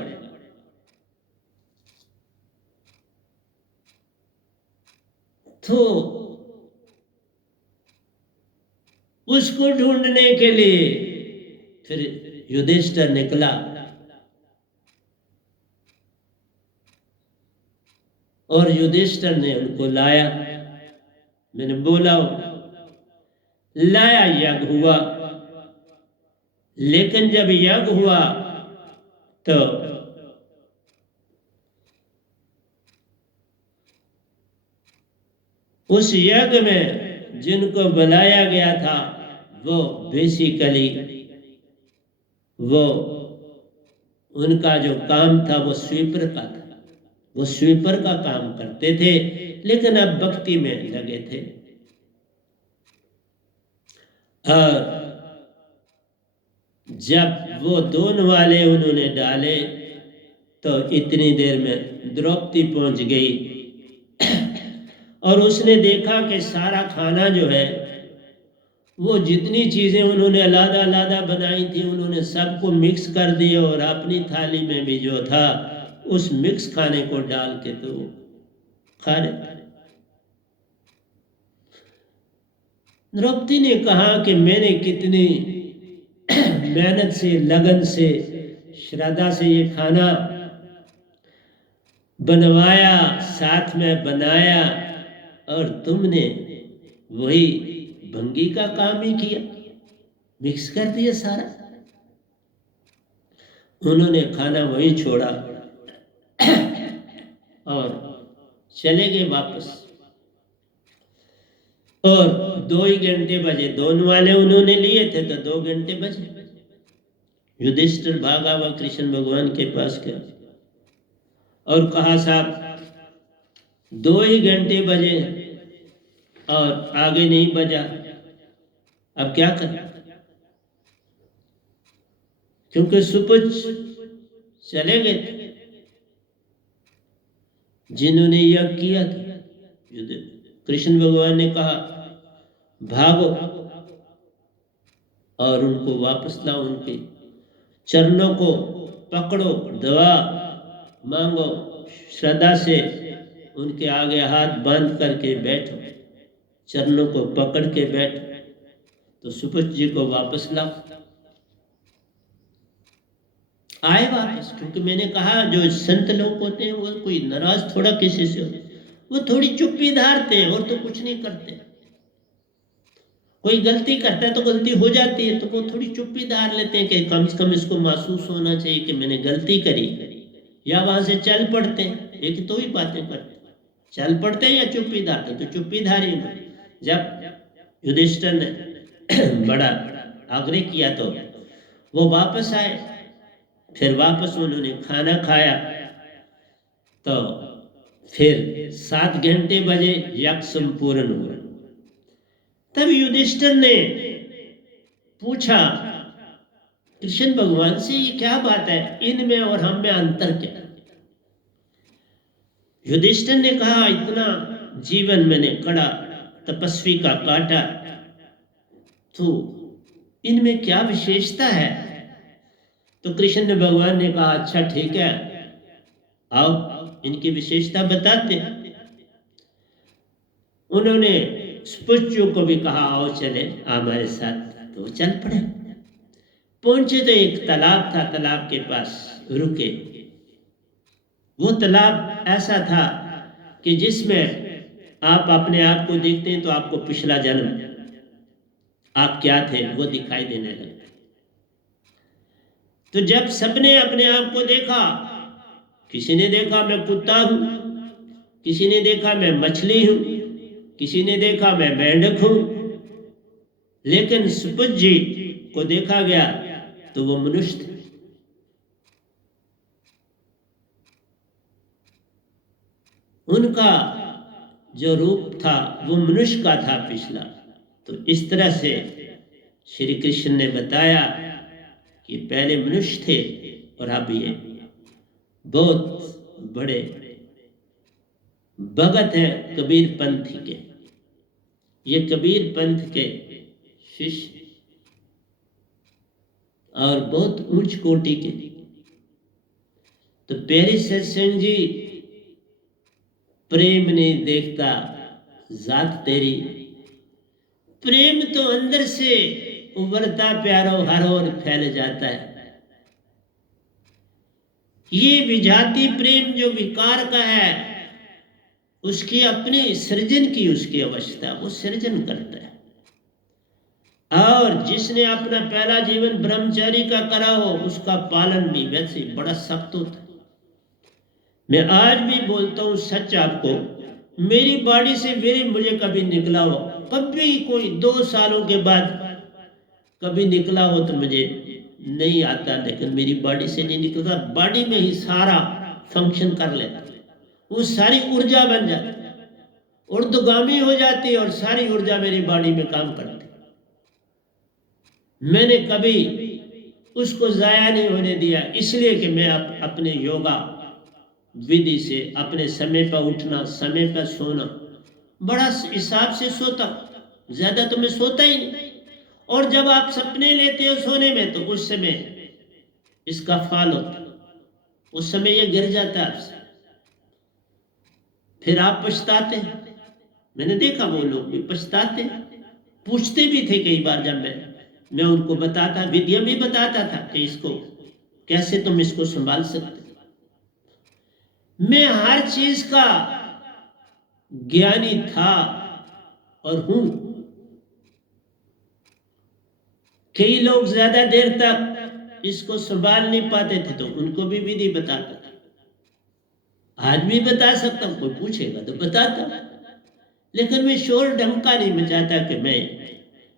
तो उसको ढूंढने के लिए फिर युधिष्ठिर निकला और युधिष्ठिर ने उनको लाया। मैंने बोला लाया, यज्ञ हुआ। लेकिन जब यज्ञ हुआ तो उस यज्ञ में जिनको बुलाया गया था वो बेसिकली वो उनका जो काम था वो स्वीपर का था। वो स्वीपर का काम करते थे, लेकिन अब भक्ति में लगे थे। और जब वो दोनों वाले उन्होंने डाले तो इतनी देर में द्रौपदी पहुंच गई और उसने देखा कि सारा खाना जो है वो जितनी चीज़ें उन्होंने अलग अलग बनाई थी उन्होंने सबको मिक्स कर दिया और अपनी थाली में भी जो था उस मिक्स खाने को डाल के तो खा रहे। द्रौपदी ने कहा कि मैंने कितनी मेहनत से, लगन से, श्रद्धा से ये खाना बनवाया, साथ में बनाया, और तुमने वही भंगी का काम ही किया, मिक्स कर दिया सारा। उन्होंने खाना वहीं छोड़ा और चले गए वापस। और 2 ही घंटे बजे, दोनों वाले उन्होंने लिए थे तो 2 घंटे बजे। युधिष्ठिर भागा हुआ कृष्ण भगवान के पास गया और कहा साहब 2 ही घंटे बजे और आगे नहीं बजा, अब क्या करें? क्योंकि सुपुत्र चले गए थे जिन्होंने यज्ञ किया था। कृष्ण भगवान ने कहा भागो और उनको वापस लाओ, उनके चरणों को पकड़ो, दवा मांगो, श्रद्धा से उनके आगे हाथ बांध करके बैठो, चरणों को पकड़ के बैठो, तो सुपुत्र जी को वापस लाओ। आए वापस, क्योंकि मैंने कहा जो संत लोग होते हैं वो कोई नाराज थोड़ा किसी से होते, वो थोड़ी चुप्पी धारते हैं और तो कुछ नहीं करते। कोई गलती करता है तो गलती हो जाती है तो वो थोड़ी चुप्पी धार लेते हैं कि कम से कम इसको महसूस होना चाहिए कि मैंने गलती करी, या वहां से चल पड़ते हैं। एक तो ही बातें करते, चल पड़ते हैं या चुप्पी धारते, तो चुप्पी धारी। जब युधिष्ठिर ने बड़ा आग्रह किया तो वो वापस आए। फिर वापस उन्होंने खाना खाया तो फिर 7 घंटे बजे यज्ञ संपूर्ण हुआ। तब युधिष्ठिर ने पूछा कृष्ण भगवान से, ये क्या बात है, इनमें और हम में अंतर क्या? युधिष्ठिर ने कहा इतना जीवन मैंने कड़ा तपस्वी का काटा, तो इनमें क्या विशेषता है? तो कृष्ण भगवान ने कहा अच्छा ठीक है, आओ इनकी विशेषता बताते। उन्होंने पुष्पों को भी कहा आओ चले हमारे साथ, तो चल पड़े। पहुंचे तो एक तालाब था, तालाब के पास रुके। वो तालाब ऐसा था कि जिसमें आप अपने आप को देखते हैं तो आपको पिछला जन्म आप क्या थे वो दिखाई देने लगे। तो जब सबने अपने आप को देखा, किसी ने देखा मैं कुत्ता हूं, किसी ने देखा मैं मछली हूं, किसी ने देखा मैं मेंढक हूं, लेकिन सुपुत्र जी को देखा गया तो वो मनुष्य थे। उनका जो रूप था वो मनुष्य का था पिछला। तो इस तरह से श्री कृष्ण ने बताया कि पहले मनुष्य थे और अब ये बहुत बड़े भगत हैं कबीर पंथ के। ये कबीर पंथ के शिष्य और बहुत ऊंच कोटि के। तो प्यारे सत्संग जी, प्रेम नहीं देखता जात तेरी, प्रेम तो अंदर से उभरता प्यारो हर ओर फैल जाता है। ये विजाति प्रेम जो विकार का है, उसकी अपने सृजन की उसकी अवस्था, वो सृजन करता है। और जिसने अपना पहला जीवन ब्रह्मचारी का करा हो, उसका पालन भी वैसे बड़ा सख्त होता है। मैं आज भी बोलता हूँ सच आपको, मेरी बॉडी से मुझे कभी निकला हो, कभी कोई 2 सालों के बाद कभी निकला हो तो मुझे नहीं आता, लेकिन मेरी बॉडी से नहीं निकलता, बॉडी में ही सारा फंक्शन कर लेता, वो सारी ऊर्जा बन जाती, ऊर्ध्वगामी हो जाती है और सारी ऊर्जा मेरी बॉडी में काम करती। मैंने कभी उसको जाया नहीं होने दिया, इसलिए कि मैं अपने योगा विधि से अपने समय पर उठना, समय पर सोना, बड़ा हिसाब से सोता, ज्यादा तो मैं सोता ही नहीं। और जब आप सपने लेते हो सोने में, तो उस समय इसका फल होता, उस समय ये गिर जाता है आपसे, फिर आप पछताते हैं। मैंने देखा वो लोग भी पछताते, पूछते भी थे कई बार, जब मैं उनको बताता, विद्या भी बताता था कि इसको कैसे तुम इसको संभाल सकते। मैं हर चीज का ज्ञानी था और हूं। कई लोग ज्यादा देर तक इसको संभाल नहीं पाते थे, तो उनको भी विधि बताता था। आज भी बता सकता हूं, कोई पूछेगा तो बताता, लेकिन मैं शोर ढंका नहीं मचाता कि मैं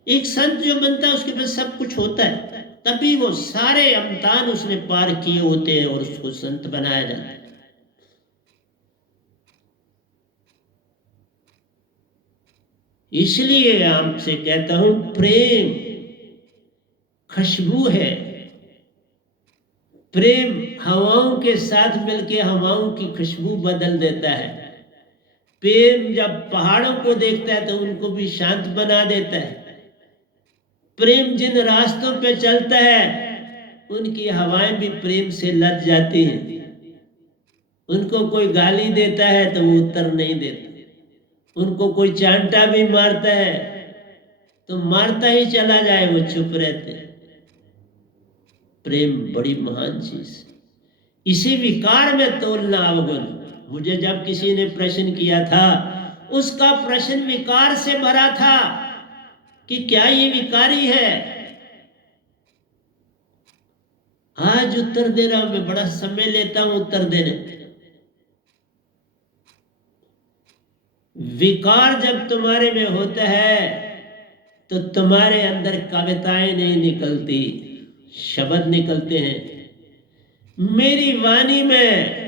एक संत जो बनता है उसके पास सब कुछ होता है, तभी वो सारे अमतान उसने पार किए होते हैं और उसको संत बनाया जाता है। इसलिए आपसे कहता हूं, प्रेम खुशबू है, प्रेम हवाओं के साथ मिलकर हवाओं की खुशबू बदल देता है। प्रेम जब पहाड़ों को देखता है तो उनको भी शांत बना देता है। प्रेम जिन रास्तों पे चलता है उनकी हवाएं भी प्रेम से लद जाती हैं। उनको कोई गाली देता है तो वो उत्तर नहीं देते, उनको कोई चांटा भी मारता है तो मारता ही चला जाए, वो चुप रहते। प्रेम बड़ी महान चीज, इसी विकार में तोलना अवगुण। मुझे जब किसी ने प्रश्न किया था, उसका प्रश्न विकार से भरा था कि क्या ये विकारी है। आज उत्तर दे रहा हूं, मैं बड़ा समय लेता हूं उत्तर देने। विकार जब तुम्हारे में होता है तो तुम्हारे अंदर कविताएं नहीं निकलती, शब्द निकलते हैं। मेरी वाणी में,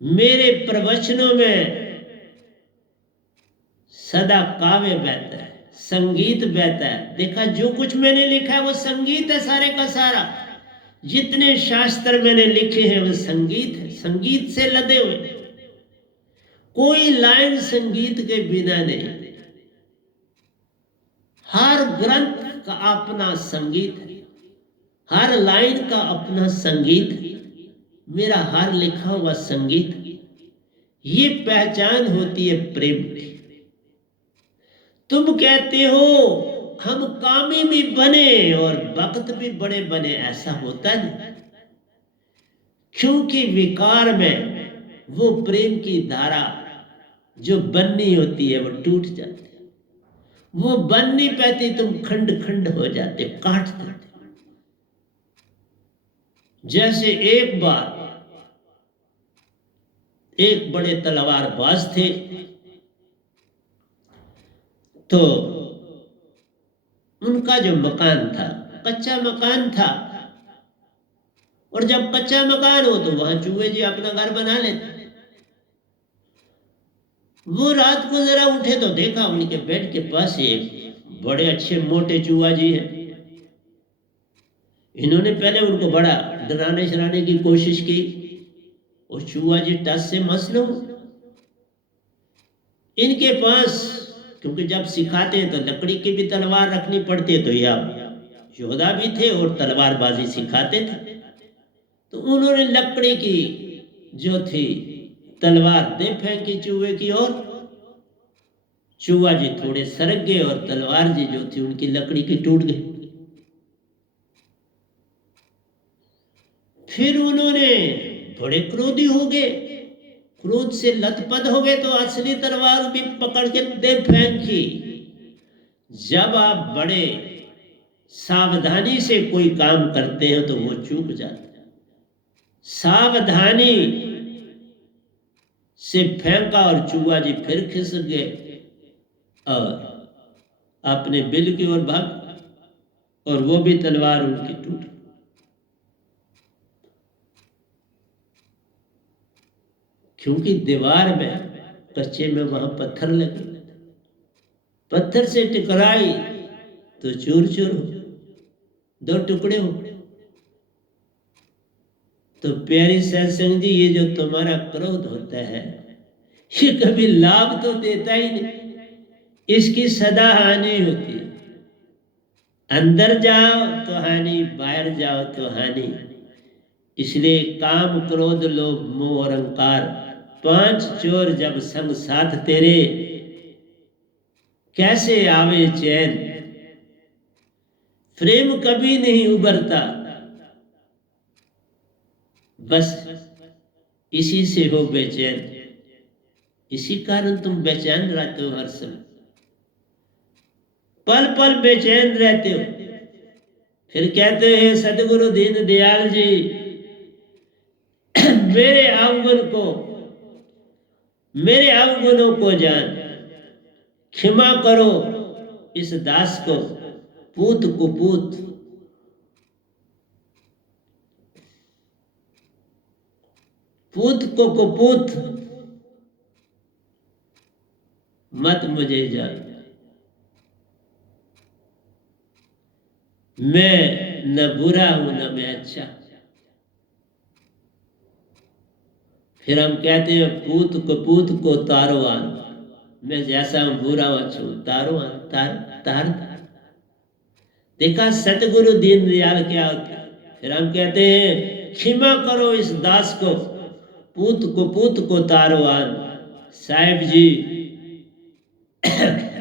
मेरे प्रवचनों में सदा काव्य बहता है, संगीत बहता है। देखा, जो कुछ मैंने लिखा है वो संगीत है सारे का सारा। जितने शास्त्र मैंने लिखे हैं वो संगीत है, संगीत से लदे हुए। कोई लाइन संगीत के बिना नहीं। हर ग्रंथ का अपना संगीत है, हर लाइन का अपना संगीत है। मेरा हर लिखा हुआ संगीत, ये पहचान होती है प्रेम की। तुम कहते हो हम कामी भी बने और भक्त भी बड़े बने, ऐसा होता नहीं, क्योंकि विकार में वो प्रेम की धारा जो बननी होती है वो टूट जाती है, वो बन नहीं पाती, तुम खंड खंड हो जाते, काट देते। जैसे एक बार एक बड़े तलवारबाज थे, तो उनका जो मकान था कच्चा मकान था, और जब कच्चा मकान हो तो वहां चूहे जी अपना घर बना लेते। वो रात को जरा उठे तो देखा उनके बेड के पास एक बड़े अच्छे मोटे चूहा जी है। इन्होंने पहले उनको बड़ा डराने शराने की कोशिश की, और चूहा जी टस से मसलो। इनके पास, क्योंकि जब सिखाते हैं तो लकड़ी की भी तलवार रखनी पड़ती है, तो यह योद्धा भी थे और तलवारबाजी सिखाते थे। तो उन्होंने लकड़ी की जो थी तलवार दे फेंकी चूहे की ओर। चूहा जी थोड़े सरक गए और तलवार जी जो थी उनकी लकड़ी की टूट गई। फिर उन्होंने बड़े क्रोधी हो गए, क्रोध से लथपथ हो गए, तो असली तलवार भी पकड़ के दे फेंकी। जब आप बड़े सावधानी से कोई काम करते हैं तो वो चूक जाते हैं। सावधानी से फेंका और चूहा जी फिर खिसक गए और अपने बिल की ओर भाग, और वो भी तलवार उनकी टूट। क्योंकि दीवार में कच्चे में वहां पत्थर लगे, पत्थर से टकराई तो चूर चूर हो, दो टुकड़े हो। तो प्यारी सत्संग जी, ये जो तुम्हारा क्रोध होता है ये कभी लाभ तो देता ही नहीं, इसकी सदा हानि होती है। अंदर जाओ तो हानि, बाहर जाओ तो हानि। इसलिए काम, क्रोध, लोभ, मोह और अहंकार, 5 चोर जब संग साथ तेरे, कैसे आवे चैन। प्रेम कभी नहीं उबरता, बस इसी से हो बेचैन। इसी कारण तुम बेचैन रहते हो, हर समय पल पल बेचैन रहते हो। फिर कहते हैं सदगुरु दीन दयाल जी, मेरे अवगुणों को जान, क्षमा करो इस दास को, पूत कुपूत। पूत को कुपूत मत मुझे जान, मैं न बुरा हूं न मैं अच्छा। फिर हम कहते हैं पूत कपूत को तारो आन, मैं जैसा हूं बुरा हूं अच्छा हूं, तारो आन, तार। देखा सतगुरु दीन दयाल क्या होता है। फिर हम कहते हैं क्षमा करो इस दास को, पूत कपूत को तारो आन। साहिब जी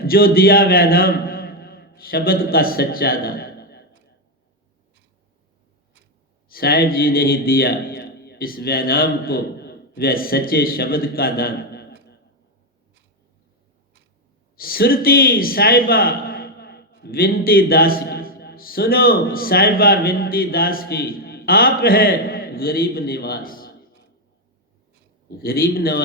जो दिया वह नाम, शब्द का सच्चा दान। साहिब जी ने ही दिया इस वैनाम को, वह सच्चे शब्द का दान। सुरती साहिबा विनती दास की, सुनो साहिबा विनती दास की, आप है गरीब निवास। गरीब नवाज